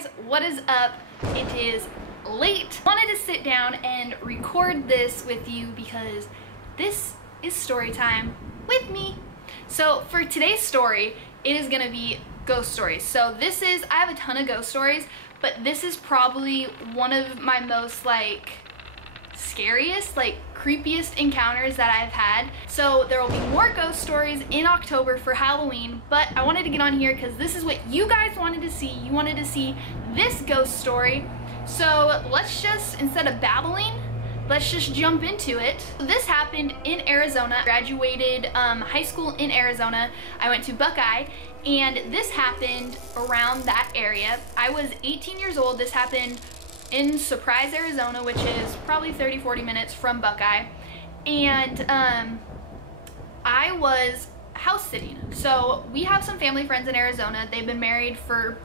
guys, what is up? It is late. Wanted to sit down and record this with you because this is story time with me. So for today's story, it is gonna be ghost stories. So I have a ton of ghost stories, but this is probably one of my most scariest, creepiest encounters that I've had. So there will be more ghost stories in October for Halloween, but I wanted to get on here because this is what you guys wanted to see. You wanted to see this ghost story. So let's just, instead of babbling, let's just jump into it. This happened in Arizona. I graduated high school in Arizona. I went to Buckeye, and this happened around that area. I was 18 years old. This happened in Surprise, Arizona, which is probably 30-40 minutes from Buckeye. And I was house sitting. So we have some family friends in Arizona. They've been married for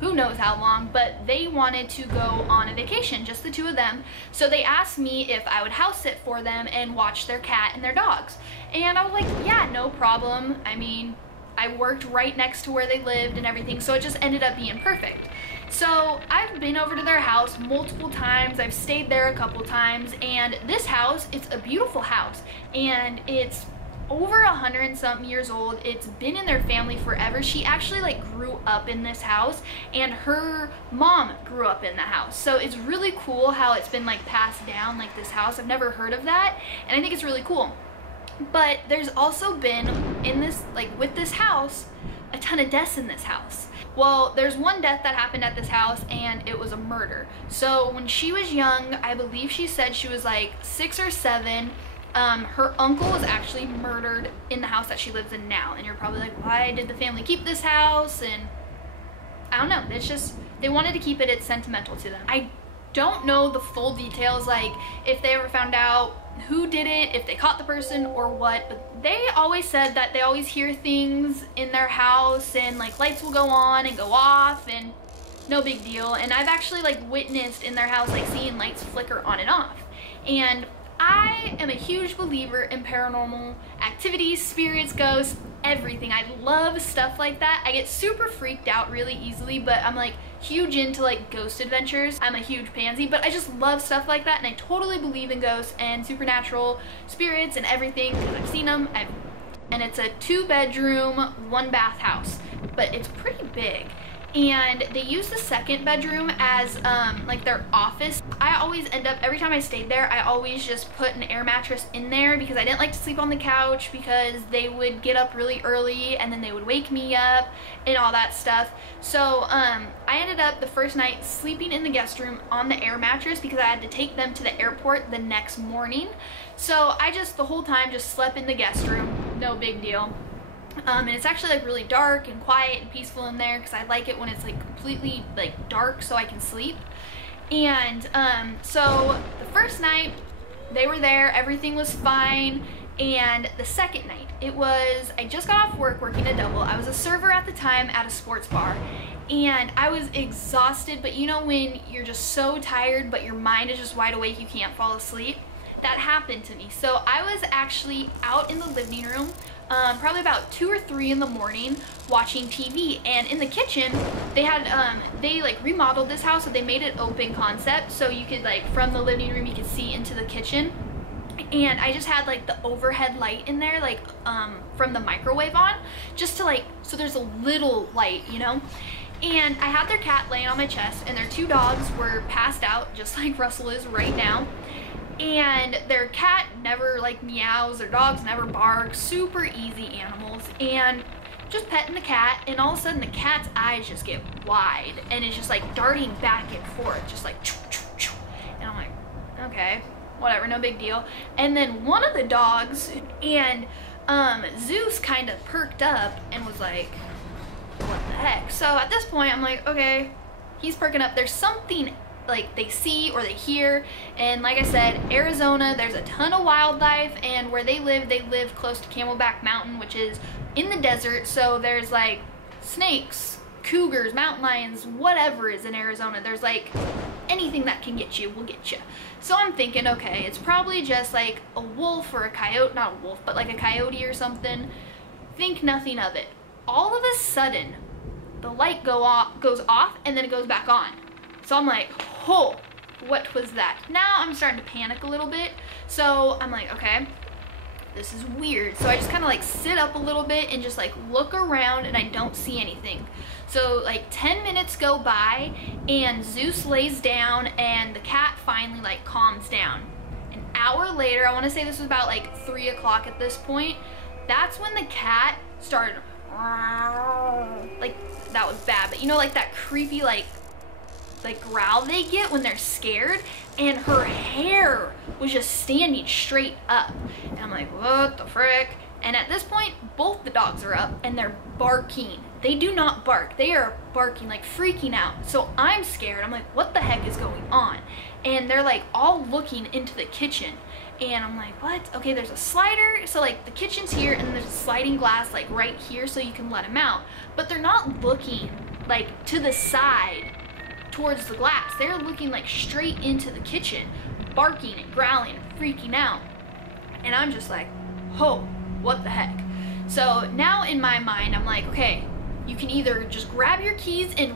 who knows how long, but they wanted to go on a vacation, just the two of them. So they asked me if I would house sit for them and watch their cat and their dogs. And I was like, yeah, no problem. I mean, I worked right next to where they lived and everything, so it just ended up being perfect. So I've been over to their house multiple times. I've stayed there a couple times, and this house, it's a beautiful house, and it's over 100 and something years old. It's been in their family forever. She actually grew up in this house, and her mom grew up in the house. So it's really cool how it's been passed down, this house. I've never heard of that, and I think it's really cool. But there's also been in this, with this house, a ton of deaths in this house. Well, there's one death that happened at this house, and it was a murder. So when she was young, I believe she said she was 6 or 7, her uncle was actually murdered in the house that she lives in now. And you're probably like, why did the family keep this house? And I don't know, it's just, they wanted to keep it, it's sentimental to them. I don't know the full details, if they ever found out who did it, if they caught the person or what, but they always said that they always hear things in their house, and lights will go on and go off, and no big deal. And I've actually witnessed in their house seeing lights flicker on and off. And I am a huge believer in paranormal activities, spirits, ghosts, everything. I love stuff like that. I get super freaked out really easily, but I'm huge into ghost adventures. I'm a huge pansy, but I just love stuff like that, and I totally believe in ghosts and supernatural spirits and everything because I've seen them. And it's a 2-bedroom, 1-bath house, but it's pretty big. And they use the second bedroom as their office. I always end up, every time I stayed there, I always just put an air mattress in there because I didn't like to sleep on the couch because they would get up really early and then they would wake me up and all that stuff. So I ended up the first night sleeping in the guest room on the air mattress because I had to take them to the airport the next morning. So I just, the whole time, just slept in the guest room, no big deal. And it's actually really dark and quiet and peaceful in there because I like it when it's completely dark so I can sleep. And so the first night they were there, everything was fine. And the second night, I just got off work working a double. I was a server at the time at a sports bar, and I was exhausted, but you know when you're just so tired but your mind is just wide awake, you can't fall asleep? That happened to me. So I was actually out in the living room, probably about 2 or 3 in the morning, watching TV. And in the kitchen, they had they remodeled this house, so they made it open concept, so you could from the living room you could see into the kitchen. And I just had the overhead light in there, from the microwave on, just to so there's a little light, you know. And I had their cat laying on my chest, and their 2 dogs were passed out, just like Russell is right now. And their cat never meows, their dogs never bark, super easy animals. And just petting the cat, and all of a sudden the cat's eyes just get wide, and it's just darting back and forth, just choo, choo, choo. And I'm like, okay, whatever, no big deal. And then one of the dogs, and Zeus kind of perked up and was like, what the heck? So at this point I'm like, okay, he's perking up, there's something they see or they hear. And like I said, Arizona, there's a ton of wildlife, and where they live close to Camelback Mountain, which is in the desert. So there's snakes, cougars, mountain lions, whatever is in Arizona. There's anything that can get you will get you. So I'm thinking, okay, it's probably just a wolf or a coyote, not a wolf, but a coyote or something. Think nothing of it. All of a sudden, the light goes off and then it goes back on. So I'm like, oh, what was that? Now I'm starting to panic a little bit. So I'm like, okay, this is weird. So I just kind of like sit up a little bit and just like look around, and I don't see anything. So like 10 minutes go by and Zeus lays down and the cat finally like calms down. An hour later, I want to say this was about like 3 o'clock at this point, that's when the cat started like, that was bad, but you know, like that creepy like growl they get when they're scared, and her hair was just standing straight up. And I'm like, what the frick? And at this point, both the dogs are up and they're barking. They do not bark. They are barking, like freaking out. So I'm scared. I'm like, what the heck is going on? And they're like all looking into the kitchen. And I'm like, what? Okay, there's a slider. So like the kitchen's here and there's a sliding glass like right here so you can let them out. But they're not looking like to the side towards the glass. They're looking like straight into the kitchen, barking and growling and freaking out. And I'm just like, oh, what the heck? So now in my mind, I'm like, okay, you can either just grab your keys and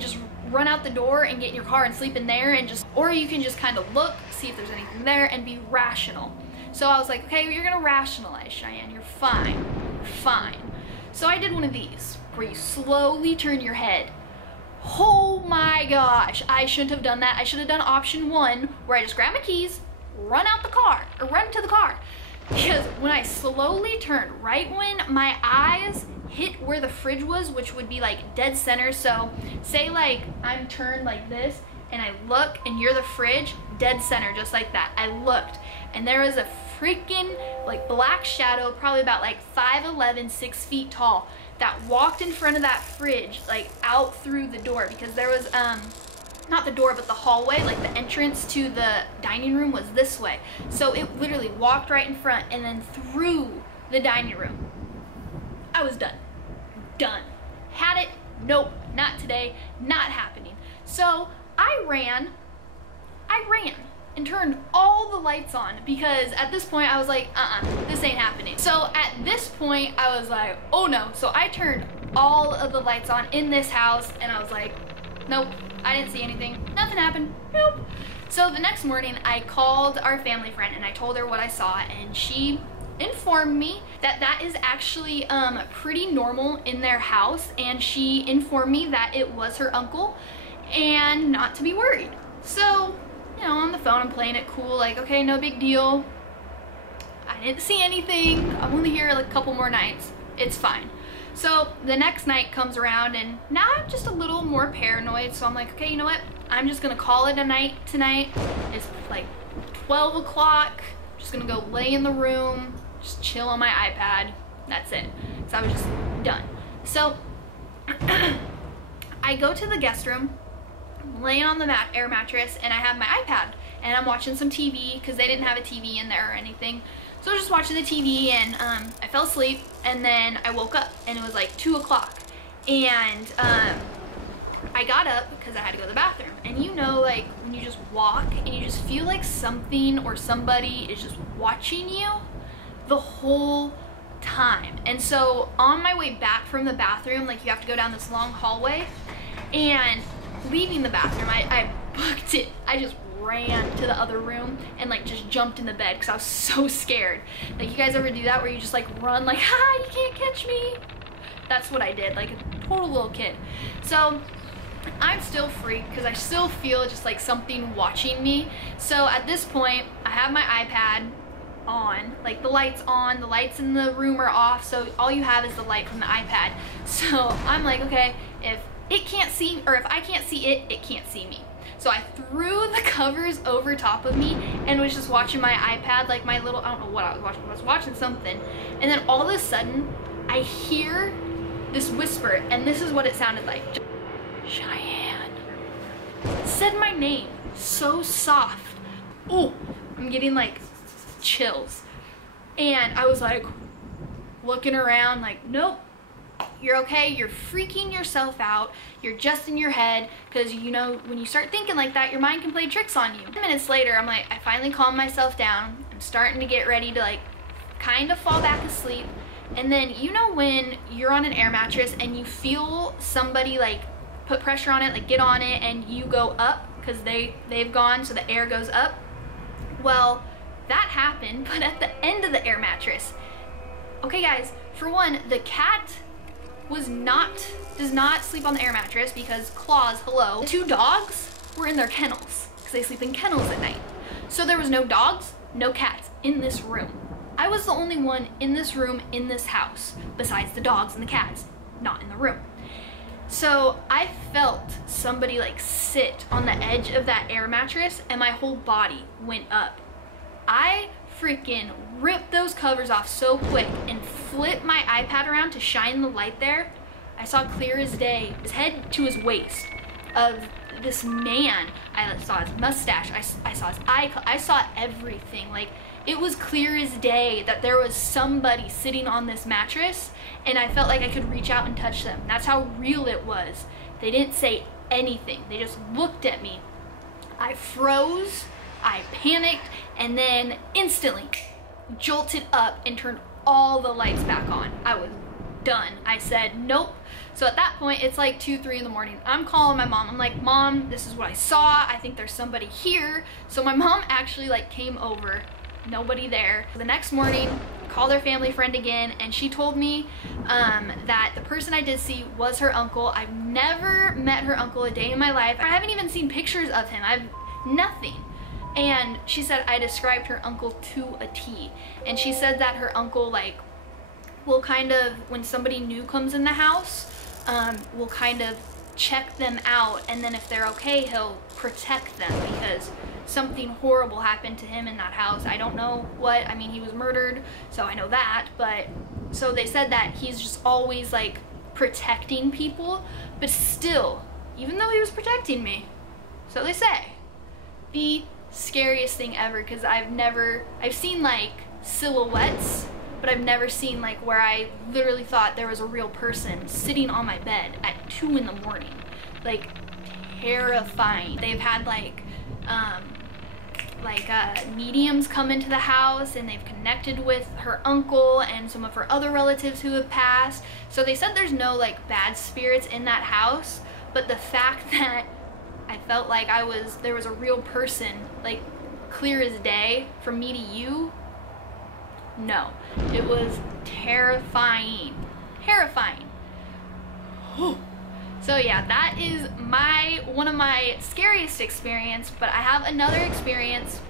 just run out the door and get in your car and sleep in there, and just, or you can just kind of look, see if there's anything there and be rational. So I was like, okay, you're gonna rationalize, Cheyenne, you're fine, you're fine. So I did one of these where you slowly turn your head. Oh my gosh, I shouldn't have done that. I should have done option 1 where I just grab my keys, run out the car, or run to the car. Because when I slowly turned, right when my eyes hit where the fridge was, which would be like dead center, so say like I'm turned like this and I look and you're the fridge, dead center, just like that. I looked and there was a freaking like black shadow, probably about like 5'11", 6 feet tall, that walked in front of that fridge, like out through the door, because there was not the door, but the hallway, like the entrance to the dining room was this way. So it literally walked right in front and then through the dining room. I was done. Done. Had it? Nope, not today, not happening. So I ran and turned all the lights on, because at this point I was like, this ain't happening. So at this point I was like, oh no. So I turned all of the lights on in this house and I was like, nope, I didn't see anything. Nothing happened. Nope. So the next morning I called our family friend and I told her what I saw, and she informed me that that is actually pretty normal in their house, and she informed me that it was her uncle and not to be worried. So, you know, on the phone I'm playing it cool, like, okay, no big deal. I didn't see anything. I'm only here like a couple more nights. It's fine. So the next night comes around and now I'm just a little more paranoid. So I'm like, okay, you know what? I'm just gonna call it a night tonight. It's like 12 o'clock. Just gonna go lay in the room, just chill on my iPad. That's it. So I was just done. So I go to the guest room, laying on the air mattress, and I have my iPad and I'm watching some TV because they didn't have a TV in there or anything. So I was just watching the TV and I fell asleep, and then I woke up and it was like 2 o'clock, and I got up because I had to go to the bathroom. And you know, like when you just walk and you just feel like something or somebody is just watching you the whole time. And so on my way back from the bathroom, like you have to go down this long hallway, and leaving the bathroom, I booked it. I just ran to the other room and like just jumped in the bed because I was so scared. Like, you guys ever do that where you just like run like, ha, you can't catch me? That's what I did, like a total little kid. So I'm still freaked because I still feel just like something watching me. So at this point I have my iPad on, like the lights on, the lights in the room are off, so all you have is the light from the iPad. So I'm like, okay, if it can't see, or if I can't see it, it can't see me. So I threw the covers over top of me and was just watching my iPad, like my little, I don't know what I was watching, but I was watching something. And then all of a sudden, I hear this whisper, and this is what it sounded like. Cheyenne. It said my name, so soft. Oh, I'm getting like chills. And I was like looking around like, nope. You're okay, you're freaking yourself out, you're just in your head, because you know, when you start thinking like that, your mind can play tricks on you. 10 minutes later, I'm like, I finally calmed myself down, I'm starting to get ready to like kind of fall back asleep, And then, you know when you're on an air mattress and you feel somebody like put pressure on it, like get on it, and you go up because they've gone, so the air goes up? Well, that happened, but at the end of the air mattress. Okay guys, for one, the cat does not sleep on the air mattress because claws, hello. The 2 dogs were in their kennels because they sleep in kennels at night. So there was no dogs, no cats in this room. I was the only one in this room, in this house, besides the dogs and the cats, not in the room. So I felt somebody like sit on the edge of that air mattress and my whole body went up. I freaking ripped those covers off so quick and flipped my iPad around to shine the light there. I saw clear as day, his head to his waist, of this man. I saw his mustache, I saw his eye, I saw everything. Like, it was clear as day that there was somebody sitting on this mattress, and I felt like I could reach out and touch them. That's how real it was. They didn't say anything, they just looked at me. I froze, I panicked, and then instantly jolted up and turned all the lights back on. I was done. I said nope. So at that point, it's like 2, 3 in the morning. I'm calling my mom. I'm like, Mom, this is what I saw. I think there's somebody here. So my mom actually like came over. Nobody there. The next morning, called her family friend again, and she told me that the person I did see was her uncle. I've never met her uncle a day in my life. I haven't even seen pictures of him. I've nothing. And she said I described her uncle to a T. And she said that her uncle like will kind of, when somebody new comes in the house, will kind of check them out, and then if they're okay, he'll protect them because something horrible happened to him in that house. I don't know what, I mean, he was murdered, so I know that, but so they said that he's just always like protecting people, but still, even though he was protecting me, so they say, the scariest thing ever, because I've seen like silhouettes, but I've never seen like where I literally thought there was a real person sitting on my bed at 2 in the morning. Like, terrifying. They've had like mediums come into the house, and they've connected with her uncle and some of her other relatives who have passed. So they said there's no like bad spirits in that house, but the fact that I felt like there was a real person, like clear as day, from me to you, no. It was terrifying. Terrifying. So yeah, that is one of my scariest experience, but I have another experience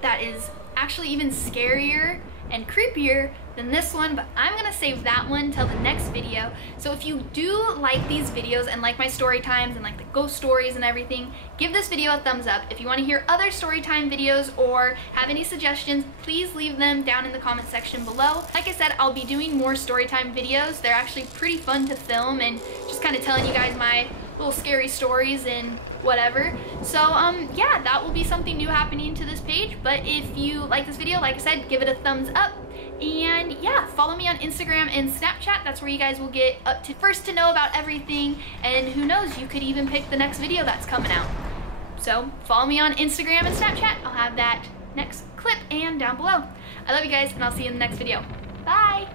that is actually even scarier and creepier than this one, but I'm gonna save that one till the next video. So if you do like these videos and like my story times and like the ghost stories and everything, give this video a thumbs up. If you want to hear other story time videos or have any suggestions, please leave them down in the comment section below. Like I said, I'll be doing more story time videos. They're actually pretty fun to film and just kind of telling you guys my little scary stories and whatever. So yeah, that will be something new happening to this page. But if you like this video, like I said, give it a thumbs up. And yeah, follow me on Instagram and Snapchat. That's where you guys will get first to know about everything, and who knows, you could even pick the next video that's coming out. So follow me on Instagram and Snapchat. I'll have that next clip and down below. I love you guys, and I'll see you in the next video. Bye!